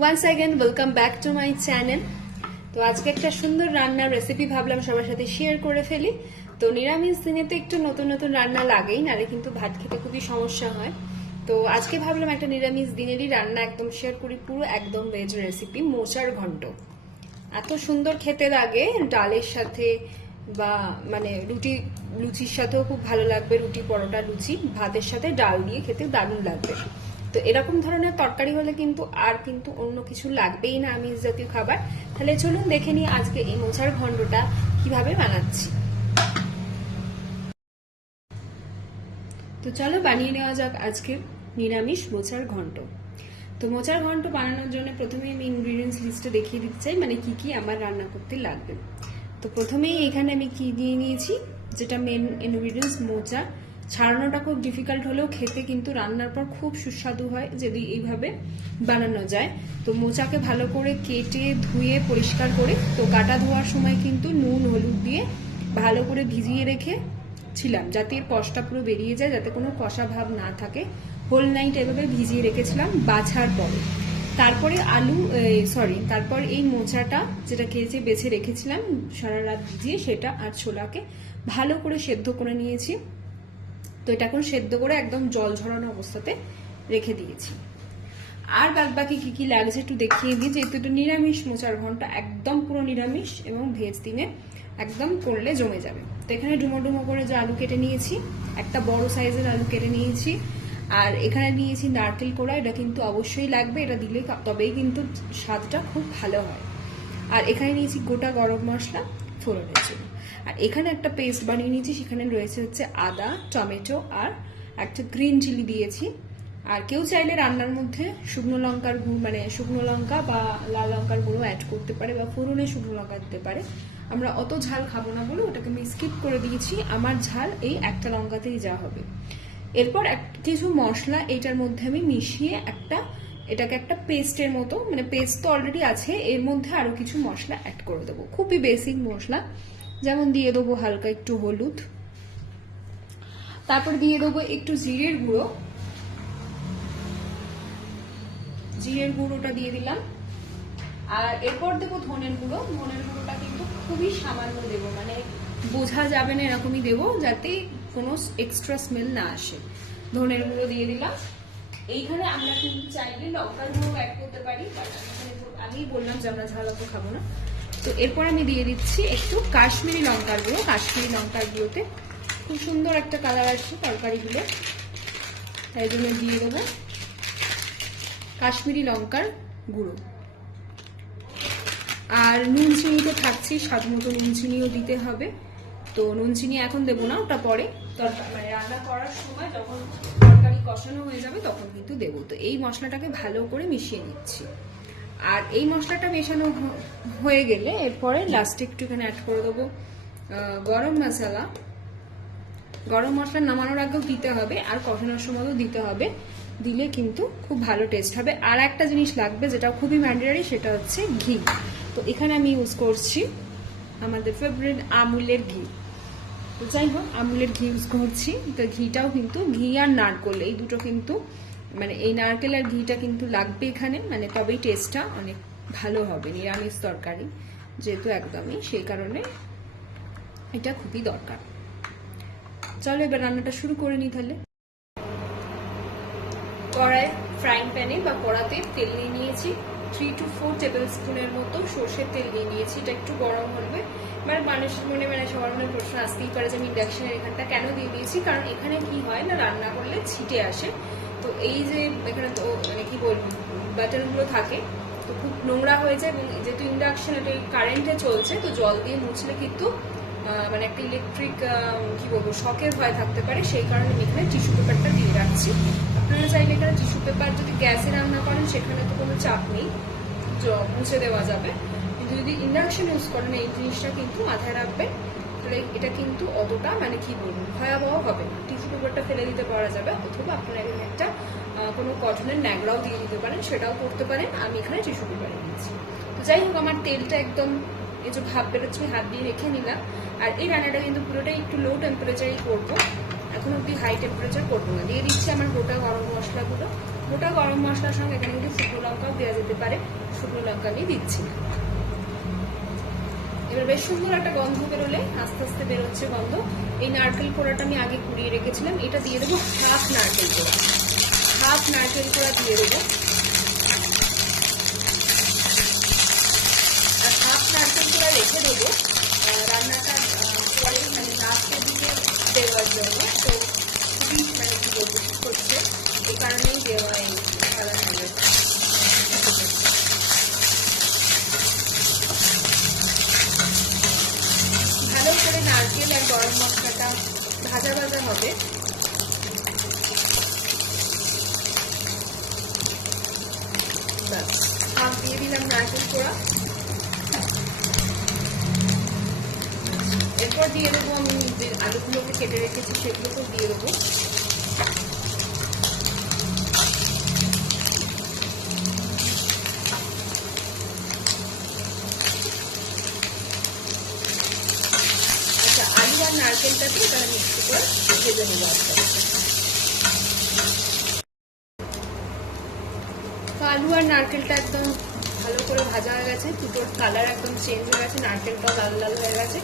Once again welcome back to my channel. তো আজকে একটা সুন্দর রান্নার রেসিপি ভাবলাম সবার সাথে শেয়ার করে ফেলি। তো নিরামিষ দিনে তো একটু নতুন নতুন রান্না লাগেই, নাহলে কিন্তু ভাত খেতে খুবই সমস্যা হয়। তো আজকে ভাবলাম একটা নিরামিষ দিনেরই রান্না একদম শেয়ার করি, পুরো একদম ভেজ রেসিপি, মোচার ঘন্ট। এত সুন্দর খেতে লাগে ডালের সাথে, বা মানে লুচির সাথেও খুব ভালো লাগবে, রুটি পরোটা লুচি ভাতের সাথে ডাল দিয়ে খেতে দারুণ লাগবে। তো এরকম ধরনের তরকারি হলে কিন্তু আর কিন্তু অন্য কিছু লাগবেই না আমিষ জাতীয় খাবার। তাহলে চলুন দেখে নিই আজকে এই মোচার ঘন্টটা কিভাবে বানাচ্ছি। তো চলো বানিয়ে নেওয়া যাক আজকে নিরামিষ মোচার ঘন্ট। তো মোচার ঘন্ট বানানোর জন্য প্রথমে আমি ইনগ্রিডিয়েন্টস লিস্টে দেখিয়ে দিতে চাই, মানে কি কি আমার রান্না করতে লাগবে। তো প্রথমেই এখানে আমি কি দিয়ে নিয়েছি, যেটা মেন ইনগ্রিডিয়েন্টস মোচা। ছাড়ানোটা খুব ডিফিকাল্ট হলেও খেতে কিন্তু রান্নার পর খুব সুস্বাদু হয় যদি এইভাবে বানানো যায়। তো মোচাকে ভালো করে কেটে ধুয়ে পরিষ্কার করে, তো কাটা ধোয়ার সময় কিন্তু নুন হলুদ দিয়ে ভালো করে ভিজিয়ে রেখে ছিলাম, যাতে এর কষটা পুরো বেরিয়ে যায়, যাতে কোনো কষা ভাব না থাকে। হোল নাইট এভাবে ভিজিয়ে রেখেছিলাম বাছার পরে। তারপরে তারপর এই মোচাটা যেটা কেচে বেছে রেখেছিলাম সারা রাত ভিজিয়ে, সেটা আর ছোলাকে ভালো করে সেদ্ধ করে নিয়েছি। তো এটা এখন সেদ্ধ করে একদম জল ঝরানো অবস্থাতে রেখে দিয়েছি। আর বাদবাকি কি কি লাগছে একটু দেখিয়ে দিই, যেহেতু এটা নিরামিষ মোচার ঘন্ট, একদম পুরো নিরামিষ এবং ভেজ দিনে একদম করলে জমে যাবে। তো এখানে ডুমো ডুমো করে যে আলু কেটে নিয়েছি, একটা বড় সাইজের আলু কেটে নিয়েছি। আর এখানে নিয়েছি নারকেল কোড়া, এটা কিন্তু অবশ্যই লাগবে, এটা দিলে তবেই কিন্তু স্বাদটা খুব ভালো হয়। আর এখানে নিয়েছি গোটা গরম মশলা ফোড়নের জন্য। আর এখানে একটা পেস্ট বানিয়ে নিয়েছি, সেখানে রয়েছে হচ্ছে আদা, টমেটো আর একটা গ্রিন চিলি দিয়েছি। আর কেউ চাইলে রান্নার মধ্যে শুকনো লঙ্কার গুঁড়ো, মানে শুকনো লঙ্কা বা লাল লঙ্কার গুঁড়ো অ্যাড করতে পারে, বা ফোড়নে শুকনো লঙ্কা দিতে পারে। আমরা অত ঝাল খাবো না বলে ওটাকে আমি স্কিপ করে দিয়েছি, আমার ঝাল এই একটা লঙ্কাতেই যা হবে। এরপর কিছু মশলা এটার মধ্যে আমি মিশিয়ে এটাকে একটা পেস্টের মতো, মানে পেস্ট তো অলরেডি আছে, এর মধ্যে আরো কিছু মশলা অ্যাড করে দেবো, খুবই বেসিক মশলা। যেমন দিয়ে দেবো হালকা একটু হলুদ, তারপর দিয়ে দেবো একটু জিরের গুঁড়োটা দিয়ে দিলাম। আর এরপর দেবো ধনের গুঁড়োটা কিন্তু খুবই সামান্য দেবো, মানে বোঝা যাবে না এরকমই দেবো, যাতে কোনো এক্সট্রা স্মেল না আসে। ধনের গুঁড়ো দিয়ে দিলাম। এইখানে আমরা কিন্তু চাইলে লঙ্কার গুঁড়ো অ্যাড করতে পারি, আমি বললাম যে আমরা ঝাল অত খাবো না। তো এরপর আমি দিয়ে দিচ্ছি একটু কাশ্মীরি লঙ্কার গুঁড়ো। কাশ্মীরি লঙ্কার গুঁড়োতে খুব সুন্দর একটা কালার আসছে তরকারিগুলো, তাই জন্য দিয়ে দেবো কাশ্মীরি লঙ্কার গুঁড়ো। আর নুন চিনি তো থাকছেই, স্বাদ মতো নুন চিনিও দিতে হবে। তো নুন চিনি এখন দেবো না, ওটা পরে মানে রান্না করার সময় যখন তরকারি কষানো হয়ে যাবে তখন কিন্তু দেবো। তো এই মশলাটাকে ভালো করে মিশিয়ে নিচ্ছি। আর এই মশলাটা মেশানো হয়ে গেলে এরপরে লাস্টে একটু এখানে অ্যাড করে দেবো গরম মশলা। গরম মশলা নামানোর আগেও দিতে হবে আর কষানোর সময়ও দিতে হবে, দিলে কিন্তু খুব ভালো টেস্ট হবে। আর একটা জিনিস লাগবে যেটা খুবই ম্যান্ডেটরি, সেটা হচ্ছে ঘি। তো এখানে আমি ইউজ করছি আমাদের ফেভারিট আমুলের ঘি। তো যাই হোক, আমুলের ঘি ইউজ করছি। তো ঘিটাও কিন্তু, ঘি আর নারকেল এই দুটো কিন্তু, মানে এই নারকেল আর ঘিটা কিন্তু লাগবে এখানে, মানে তবেই টেস্টটা অনেক ভালো হবে নিরামিষ তরকারি যেহেতু একদমই, সেই কারণে এটা খুবই দরকার। চলো এবার রান্নাটা শুরু করে নিই তাহলে। কড়াই ফ্রাইং প্যানে বা কড়াতে তেল নিয়ে নিয়েছি, 3 to 4 টেবিল স্পুনের মতো সর্ষের তেল নিয়ে নিয়েছি। এটা একটু গরম হবে। এবার মানুষের মনে সবার মনে প্রশ্ন আসতেই পারে যে আমি ইন্ডাকশনের এখানটা কেন দিয়ে দিয়েছি, কারণ এখানে কি হয় না, রান্না করলে ছিটে আসে। তো এই যে এখানে তো মানে কি বলবো বাটনগুলো থাকে, তো খুব নোংরা হয়ে যায়। এবং যেহেতু ইন্ডাকশন এটা কারেন্টে চলছে, তো জল দিয়ে মুছলে কিন্তু মানে একটা ইলেকট্রিক কি বলবো শকের ভয় থাকতে পারে, সেই কারণে আমি এখানে টিস্যু পেপারটা দিয়ে রাখছি। আপনারা চাইলে এখানে টিস্যু পেপার যদি গ্যাসে রান্না করেন সেখানে তো কোনো চাপ নেই, মুছে দেওয়া যাবে। কিন্তু যদি ইন্ডাকশন ইউজ করেন এই জিনিসটা কিন্তু মাথায় রাখবেন, তাহলে এটা কিন্তু অতটা মানে কি বলবো ভয়াবহ হবে না। টিস্যু পেপারটা ফেলে দিতে পারা যাবে, অথবা আপনারা এখানে একটা কোনো কটনের ন্যাকড়াও দিয়ে দিতে পারেন, সেটাও করতে পারেন। আমি এখানে টিস্যু পেপার নিয়েছি। তো যাই হোক, আমার তেলটা একদম এই যে ভাব বেরোচ্ছে, আমি হাত দিয়ে রেখে নিলাম। আর এই রান্নাটা কিন্তু পুরোটাই একটু লো টেম্পারেচারেই করবো, এখন অব্দি হাই টেম্পারেচার করবো না। দিয়ে দিচ্ছি আমার গোটা গরম মশলাগুলো, গোটা গরম মশলার সঙ্গে এখানে কিন্তু শুকনো লঙ্কাও দেওয়া যেতে পারে, শুকনো লঙ্কা আমি দিচ্ছি না। এবার বেশ সুন্দর একটা গন্ধ বেরোলে, আস্তে আস্তে বেরোচ্ছে গন্ধ। এই নারকেল কোড়াটা আমি আগে কুড়িয়ে রেখেছিলাম, এটা দিয়ে দেবো হাফ নারকেল কোড়া, হাফ নারকেল কোড়া দিয়ে দেবো। আর হাফ নারকেল কোড়া রেখে দেবো রান্নাটা পরে মানে লাস্টের দিকে দেওয়ার জন্য। তো খুবই মানে কি বলবো করছে, এই কারণেই দেওয়া এই সাদা নারকেল। ভালো করে নারকেল আর গরম মশলাটা ভাজা ভাজা হবে। হাফ দিয়ে দিলাম নারকেল কোড়া। এরপর দিয়ে দেবো আমি যে আলুগুলোকে কেটে রেখেছি সেগুলোকেও দিয়ে দেবো। আচ্ছা, আলু আর নারকেলটাকে এবার মিক্স করে ভেজে নেবো আস্তে আস্তে। আলু আর নারকেলটা একদম ভালো করে ভাজা হয়ে গেছে, দুটোর কালার একদম চেঞ্জ হয়ে গেছে, নারকেলটাও লাল লাল হয়ে গেছে।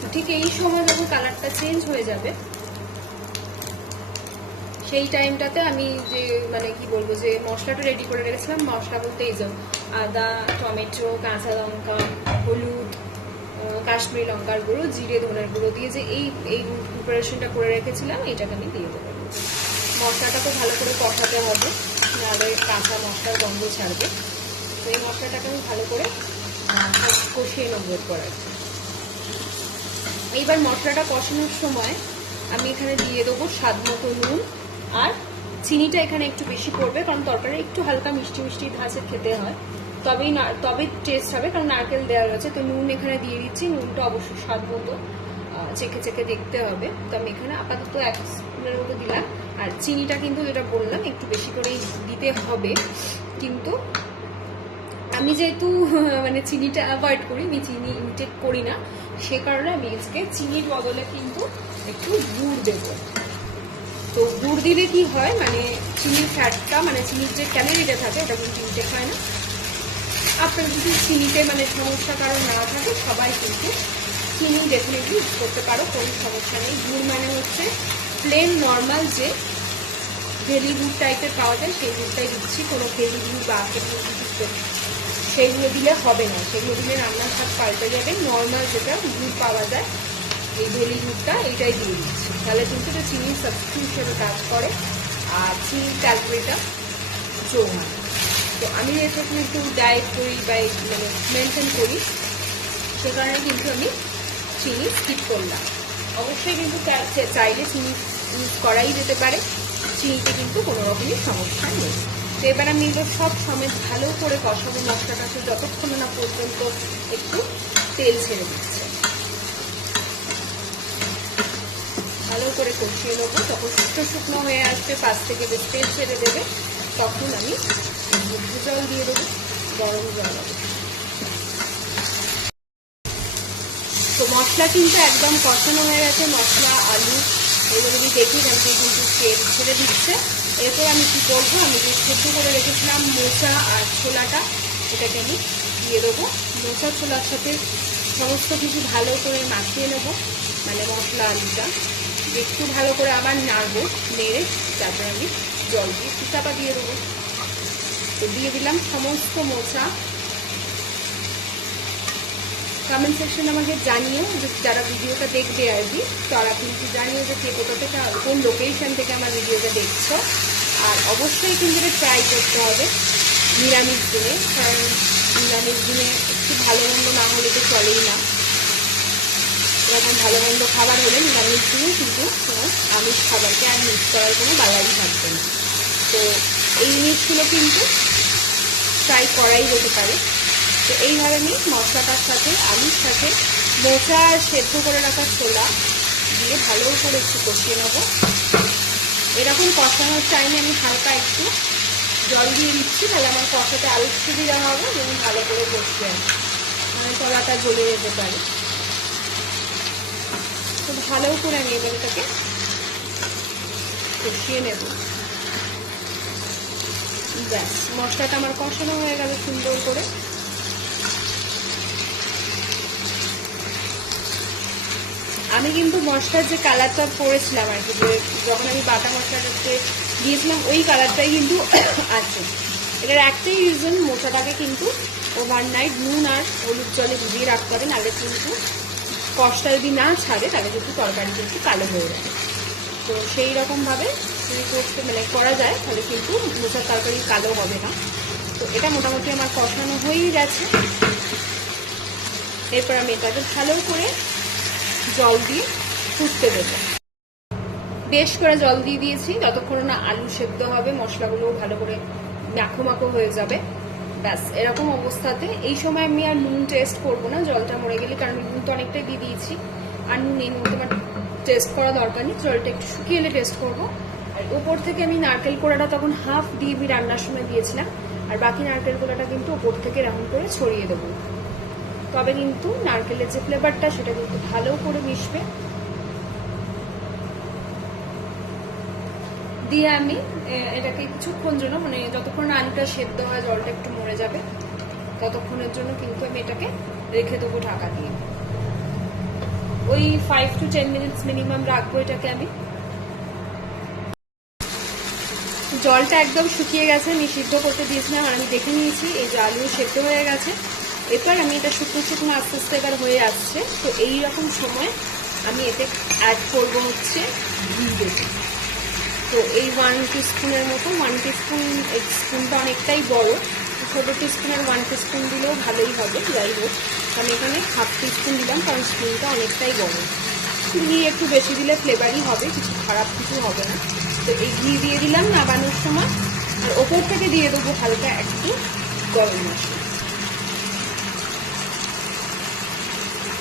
তো ঠিক এই সময় যখন কালারটা চেঞ্জ হয়ে যাবে সেই টাইমটাতে আমি যে মানে কি বলবো যে মশলাটা রেডি করে রেখেছিলাম, মশলা বলতে এই যে আদা, টমেটো, কাঁচা লঙ্কা, হলুদ, কাশ্মীরি লঙ্কার গুঁড়ো, জিরে ধনের গুঁড়ো দিয়ে যে এই প্রিপারেশনটা করে রেখেছিলাম, এইটাকে আমি দিয়ে দেবো। মশলাটাকে ভালো করে কষাতে হবে, নাহলে কাঁচা মশলার গন্ধ ছাড়বে। তো এই মশলাটাকে আমি ভালো করে কষিয়ে নেবো এরপর। এইবার মশলাটা কষানোর সময় আমি এখানে দিয়ে দেবো স্বাদ মতো নুন, আর চিনিটা এখানে একটু বেশি পড়বে, কারণ তরকারি একটু হালকা মিষ্টি মিষ্টি ধাঁচে খেতে হয়, তবেই টেস্ট হবে, কারণ নারকেল দেওয়া রয়েছে। তো নুন এখানে দিয়ে দিচ্ছি, নুনটা অবশ্যই স্বাদ মতো চেখে চেখে দেখতে হবে। তো আমি এখানে আপাতত 1 স্পুনের মতো দিলাম। আর চিনিটা কিন্তু যেটা বললাম একটু বেশি করেই দিতে হবে, কিন্তু আমি যেহেতু মানে চিনিটা অ্যাভয়েড করি, আমি চিনি ইনটেক করি না, সে কারণে আমি আজকে চিনির বদলে কিন্তু একটু গুড় দেবো। তো গুড় দিলে কি হয়, মানে চিনির ফ্যাটটা মানে চিনির যে ক্যালোরিটা থাকে ওটা কিন্তু ইনটেক হয় না। আপনার যদি চিনিতে মানে সমস্যা কারণ না থাকে, সবাই কিন্তু চিনি ডেফিনেটলি ইউজ করতে পারো, কোনো সমস্যা নেই। গুড় মানে হচ্ছে প্লেন নর্মাল যে ভেলি গুড় টাইপের পাওয়া যায় সেই গুড়টাই দিচ্ছি, কোনো ভেলি গুড় বা আখের গুড় সেইগুলো দিলে হবে না, সেগুলো দিলে রান্নার স্বাদ পাল্টে যাবে। নর্মাল যেটা গুড় পাওয়া যায় এই ভেলি গুড়টা, এইটাই দিয়ে দিচ্ছি, তাহলে কিন্তু এটা চিনির সাবস্টিটিউট হিসেবে কাজ করে আর চিনির ক্যালোরিটা যোগ হয়। তো আমি যেহেতু একটু ডায়েট করি বা মানে মেনটেন করি, সে কারণে কিন্তু আমি চিনি স্কিপ করলাম। অবশ্যই কিন্তু চাইলে চিনি ইউজ করাই যেতে পারে, চিনিতে কিন্তু কোনো রকমই সমস্যা নেই। তো এবার আমি এগুলো সব সমেত ভালো করে কষাবো মশলাটাকে, যতক্ষণ না পর্যন্ত একটু তেল ছেড়ে দিচ্ছে। ভালো করে কষিয়ে নেবো, তখন শুকনো শুকনো হয়ে আসবে, 5 থেকে বেশ তেল ছেড়ে দেবে, তখন আমি জল দিয়ে দেবো, গরম জল। তো মশলা কিন্তু একদম কষানো হয়ে গেছে, মশলা আলু এগুলো যদি দেখি তাহলে কিন্তু তেল ছেড়ে দিচ্ছে। এরপর আমি কি করবো, আমি যে সেদ্ধ করে রেখেছিলাম মোচা আর ছোলাটা, এটাকে আমি দিয়ে দেবো। মোচা ছোলার সাথে সমস্ত কিছু ভালো করে মাখিয়ে নেবো, মানে মশলা আলুটা একটু ভালো করে আবার নাড়বো, নেড়ে তারপরে আমি জল দিয়ে চাপা দিয়ে দেবো। তো দিয়ে দিলাম সমস্ত মোচা। কমেন্ট সেকশনে আমাকে জানিও যে যারা ভিডিওটা দেখবে আর কি, তারা কিন্তু জানিও যে কে কোথা থেকে কোন লোকেশন থেকে আমার ভিডিওটা দেখছো। আর অবশ্যই কিন্তু এটা ট্রাই করতে হবে নিরামিষ দিনে, কারণ নিরামিষ দিনে একটু ভালো মন্দ না হলে তো চলেই না। এরকম ভালো মন্দ খাবার হলে নিরামিষ দিনে কিন্তু কোনো আমিষ খাবারকে আর মিক্স করার কোনো বালাই থাকবে না। তো এই জিনিসগুলো কিন্তু ট্রাই করাই যেতে পারে। তো এইভাবে আমি মশলাটার সাথে আলুর সাথে মোচা আর সেদ্ধ করে রাখা ছোলা দিয়ে ভালো করে একটু কষিয়ে নেবো। এরকম কষানোর টাইমে আমি হালকা একটু জল দিয়ে দিচ্ছি, তাহলে আমার কষাতে আলু সুবিধা হবে এবং ভালো করে কষতে হবে, মানে তলাটা জ্বলে যেতে পারে। তো ভালো করে আমি এবারটাকে কষিয়ে নেব। ব্যাস মশলাটা আমার কষানো হয়ে গেল সুন্দর করে। আমি কিন্তু মশলার যে কালারটা করেছিলাম আর কি, যে যখন আমি বাটা মশলাটাতে দিয়েছিলাম ওই কালারটাই কিন্তু আছে। এটার একটাই রিজন, মোচাটাকে কিন্তু ওভারনাইট নুন আর হলুদ জলে ভিজিয়ে রাখতে হবে, নাহলে কিন্তু কষটা যদি না ছাড়ে তাহলে কিন্তু তরকারি কিন্তু কালো হয়ে যাবে। তো সেই রকমভাবে যদি করতে মানে করা যায় তাহলে কিন্তু মোচার তরকারি কালো হবে না। তো এটা মোটামুটি আমার কষানো হয়েই গেছে। এরপর আমি এটাকে ভালো করে জল দিয়ে ফুটতে দেবো। বেশ করে জল দিয়ে দিয়েছি, যতক্ষণ না আলু সেদ্ধ হবে, মশলাগুলো ভালো করে মাখো মাখো হয়ে যাবে। ব্যাস এরকম অবস্থাতে এই সময় আমি আর নুন টেস্ট করবো না, জলটা মরে গেলে, কারণ নুন তো অনেকটাই দিয়ে দিয়েছি। আর নুন এই মুহূর্তে আমার টেস্ট করা দরকার নেই, জলটা একটু শুকিয়ে এলে টেস্ট করবো। আর ওপর থেকে আমি নারকেল কোড়াটা তখন হাফ দিয়ে আমি রান্নার সময় দিয়েছিলাম, আর বাকি নারকেল কোড়াটা কিন্তু ওপর থেকে এরকম করে ছড়িয়ে দেবো। তবে কিন্তু নারকেলের যে ফ্লেভারটা সেটা কিন্তু ভালো করে মিশবে। দিয়ে আমি এটাকে কিছুক্ষণ জন্য মানে যতক্ষণ আলুটা সেদ্ধ হয়, জলটা একটু মরে যাবে, ততক্ষণের জন্য কিন্তু আমি এটাকে রেখে দেবো ঢাকা দিয়ে। ওই 5 to 10 মিনিটস মিনিমাম রাখবো এটাকে আমি। জলটা একদম শুকিয়ে গেছে, আমি সিদ্ধ করতে দিয়েছিলাম আর আমি দেখে নিয়েছি এই যে আলু সেদ্ধ হয়ে গেছে। এরপর আমি এটা শুকনো শুকনো আস্তে আস্তে এবার হয়ে আসছে। তো এইরকম সময় আমি এতে অ্যাড করবো হচ্ছে ঘি দেবো। তো এই 1 টিস্পুনের মতো, 1 টিস্পুন, এই স্পুনটা অনেকটাই বড়, ছোটো টিস্পুনের 1 টিস্পুন দিলেও ভালোই হবে। যাই হোক আমি এখানে হাফ টিস্পুন দিলাম, কারণ স্পুনটা অনেকটাই বড়। ঘি একটু বেশি দিলে ফ্লেভারই হবে, কিছু খারাপ কিছু হবে না। তো এই ঘি দিয়ে দিলাম নাবানোর সময়, আর ওপর থেকে দিয়ে দেবো হালকা একটু গরম মশলা।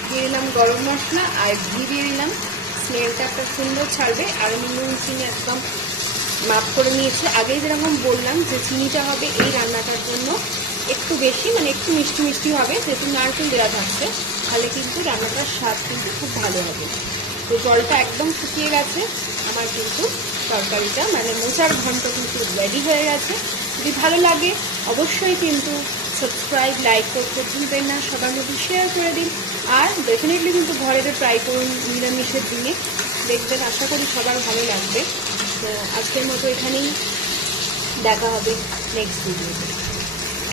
দিয়ে দিলাম গরম মশলা আর ঘি দিয়ে দিলাম, স্মেলটা একটা সুন্দর ছাড়বে। আর আমি নুন চিনি একদম মাপ করে নিয়েছি। আগেই যেরকম বললাম যে চিনিটা হবে এই রান্নাটার জন্য একটু বেশি, মানে একটু মিষ্টি মিষ্টি হবে, যেহেতু নারকেল দেওয়া থাকছে, তাহলে কিন্তু রান্নাটার স্বাদ কিন্তু খুব ভালো হবে। তো জলটা একদম শুকিয়ে গেছে, আমার কিন্তু তরকারিটা মানে মোচার ঘন্ট কিন্তু রেডি হয়ে গেছে। যদি ভালো লাগে অবশ্যই কিন্তু সাবস্ক্রাইব, লাইক করতে ভুলবেন না, সবার মধ্যে শেয়ার করে দিন। আর ডেফিনেটলি কিন্তু ঘরে ট্রাই করুন নিরামিষের দিনে, দেখবেন আশা করি সবার ভালো লাগবে। তো আজকের মতো এখানেই, দেখা হবে নেক্সট ভিডিওতে।